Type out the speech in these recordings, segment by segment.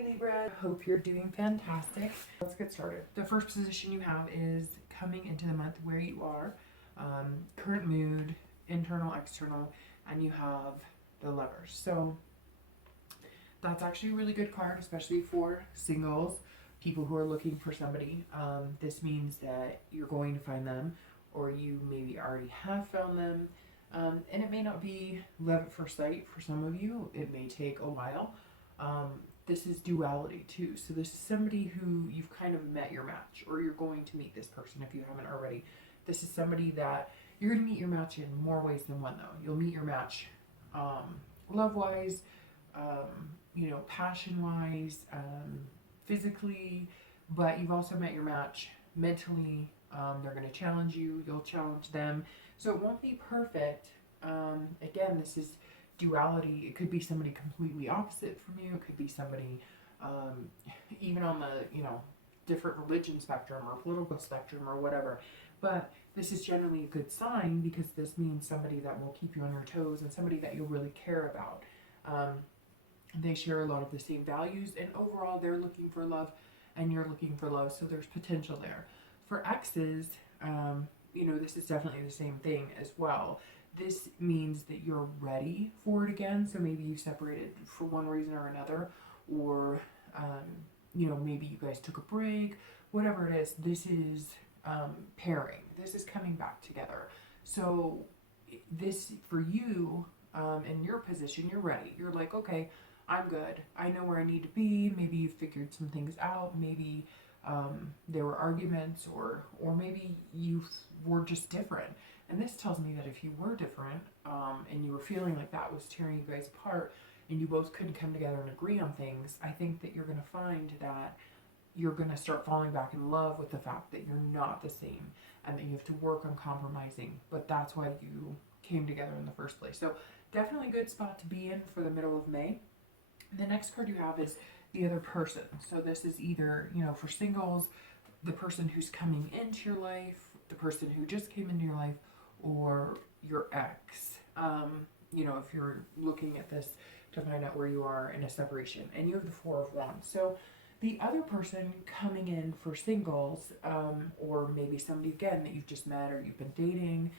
Hey Libra, hope you're doing fantastic. Let's get started. The first position you have is coming into the month where you are, current mood, internal, external, and you have the Lovers. So that's actually a really good card, especially for singles, people who are looking for somebody. This means that you're going to find them, or you maybe already have found them. And it may not be love at first sight for some of you. It may take a while. This is duality too. So this is somebody who you've kind of met your match, or you're going to meet this person if you haven't already. This is somebody that you're going to meet your match in more ways than one though. You'll meet your match love-wise, passion-wise, physically, but you've also met your match mentally. They're going to challenge you. You'll challenge them. So it won't be perfect. Again, this is duality. It could be somebody completely opposite from you. It could be somebody even on the different religion spectrum or political spectrum or whatever. But this is generally a good sign, because this means somebody that will keep you on your toes and somebody that you'll really care about. They share a lot of the same values, and overall they're looking for love and you're looking for love, so there's potential there. For exes, this is definitely the same thing as well. This means that you're ready for it again. So maybe you separated for one reason or another, or maybe you guys took a break, whatever it is. This is pairing. This is coming back together. So this, for you, in your position, you're ready. You're like, okay, I'm good. I know where I need to be. Maybe you figured some things out. Maybe there were arguments, or maybe you were just different. And this tells me that if you were different, and you were feeling like that was tearing you guys apart, and you both couldn't come together and agree on things, I think that you're going to find that you're going to start falling back in love with the fact that you're not the same, and that you have to work on compromising. But that's why you came together in the first place. So definitely a good spot to be in for the middle of May. The next card you have is the other person. So this is either, for singles, the person who's coming into your life, the person who just came into your life, or your ex. If you're looking at this to find out where you are in a separation, and you have the Four of Wands. So the other person coming in for singles, or maybe somebody again that you've just met or you've been dating,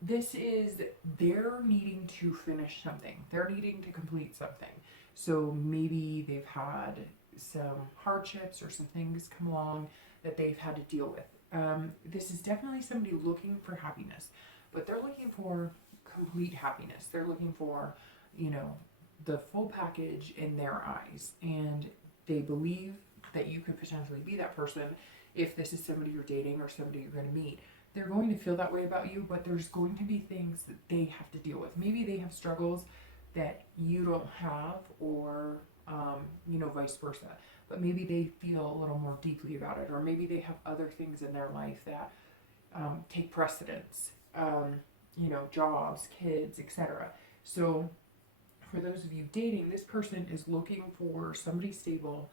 this is they're needing to finish something. They're needing to complete something. So maybe they've had some hardships or some things come along that they've had to deal with. This is definitely somebody looking for happiness, but they're looking for complete happiness. They're looking for, the full package in their eyes, and they believe that you could potentially be that person if this is somebody you're dating or somebody you're going to meet. They're going to feel that way about you, but there's going to be things that they have to deal with. Maybe they have struggles that you don't have, or vice versa. But maybe they feel a little more deeply about it, or maybe they have other things in their life that take precedence. Jobs, kids, etc. So for those of you dating, this person is looking for somebody stable,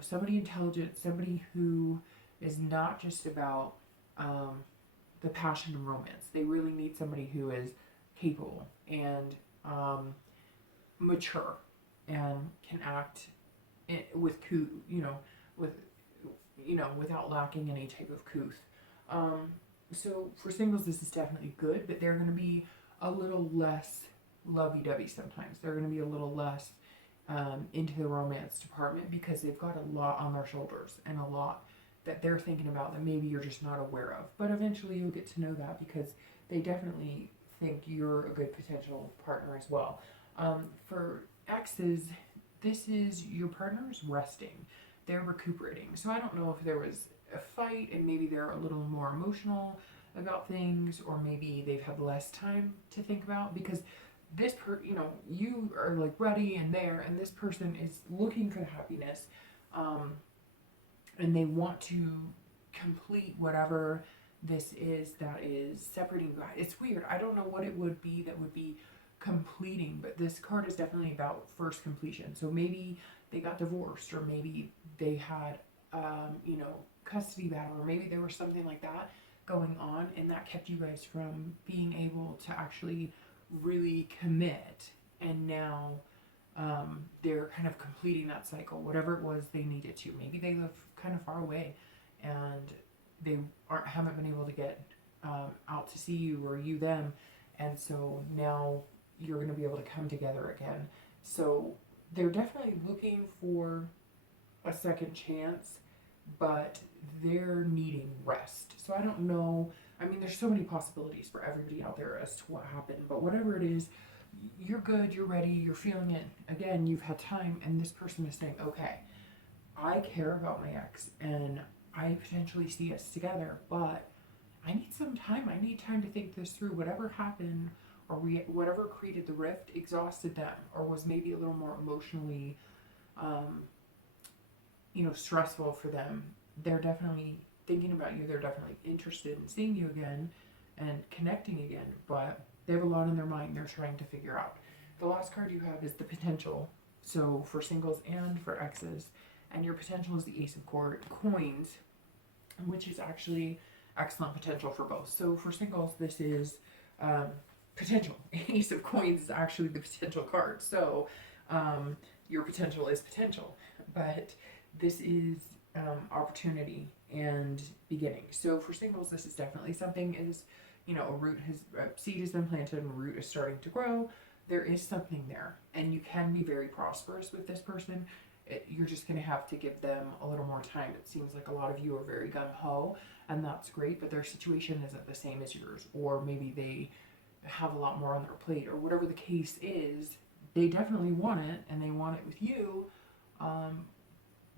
somebody intelligent, somebody who is not just about the passion and romance. They really need somebody who is capable and mature and can act without lacking any type of couth. So for singles, this is definitely good, but they're going to be a little less lovey-dovey sometimes. They're going to be a little less into the romance department, because they've got a lot on their shoulders and a lot that they're thinking about that maybe you're just not aware of. But eventually you'll get to know that, because they definitely think you're a good potential partner as well. For exes, this is your partner's resting. They're recuperating. So I don't know if there was a fight and maybe they're a little more emotional about things, or maybe they've had less time to think about, because this you are like ready and there, and this person is looking for the happiness, and they want to complete whatever this is that is separating you guys. It's weird. I don't know what it would be that would be completing, but this card is definitely about first completion. So maybe they got divorced, or maybe they had custody battle, or maybe there was something like that going on, and that kept you guys from being able to actually really commit. And now they're kind of completing that cycle, whatever it was they needed to. Maybe they live kind of far away and they haven't been able to get out to see you or you them, and so now you're going to be able to come together again. So they're definitely looking for a second chance, but they're needing rest. So I don't know. I mean, there's so many possibilities for everybody out there as to what happened, but whatever it is, you're good, you're ready, you're feeling it. Again, you've had time, and this person is saying, okay, I care about my ex, and I potentially see us together, but I need some time. I need time to think this through. Whatever happened or whatever created the rift exhausted them, or was maybe a little more emotionally, stressful for them. They're definitely thinking about you. They're definitely interested in seeing you again and connecting again, but they have a lot in their mind they're trying to figure out. The last card you have is the potential. So for singles and for exes, and your potential is the Ace of Coins, which is actually excellent potential for both. So for singles, this is potential. Ace of Coins is actually the potential card. So your potential is potential, but this is opportunity and beginning. So for singles, this is definitely something is, a seed has been planted and a root is starting to grow. There is something there, and you can be very prosperous with this person. You're just going to have to give them a little more time. It seems like a lot of you are very gung-ho, and that's great, but their situation isn't the same as yours, or maybe they have a lot more on their plate, or whatever the case is. They definitely want it, and they want it with you,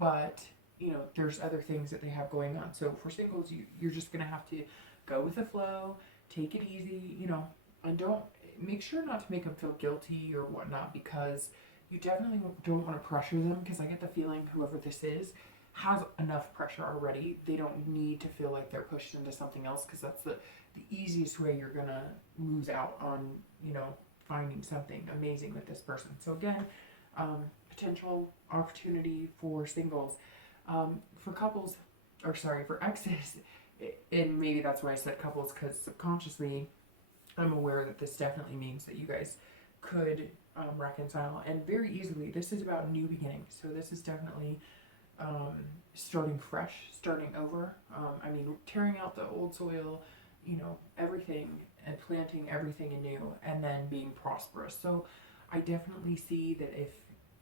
but there's other things that they have going on. So for singles, you're just going to have to go with the flow, take it easy, and don't make sure not to make them feel guilty or whatnot, because you definitely don't want to pressure them, because I get the feeling whoever this is has enough pressure already. They don't need to feel like they're pushed into something else, because that's the easiest way you're going to lose out on, finding something amazing with this person. So again, potential opportunity for singles. For couples, for exes, and maybe that's why I said couples, because subconsciously I'm aware that this definitely means that you guys could reconcile, and very easily. This is about new beginnings, so this is definitely starting fresh, starting over. Tearing out the old soil, everything, and planting everything anew, and then being prosperous. So I definitely see that if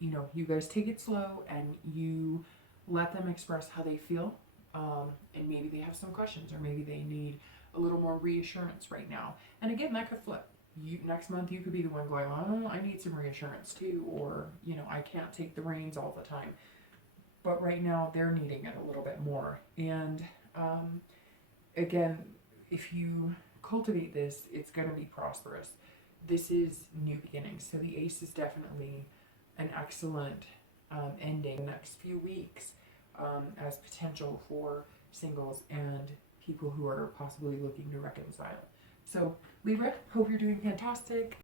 you guys take it slow and you let them express how they feel, and maybe they have some questions, or maybe they need a little more reassurance right now. And again, that could flip. Next month you could be the one going, oh, I need some reassurance too, or I can't take the reins all the time. But right now they're needing it a little bit more. And again, if you cultivate this, it's going to be prosperous. This is new beginnings. So the Ace is definitely an excellent ending the next few weeks, as potential for singles and people who are possibly looking to reconcile. So Libra, hope you're doing fantastic.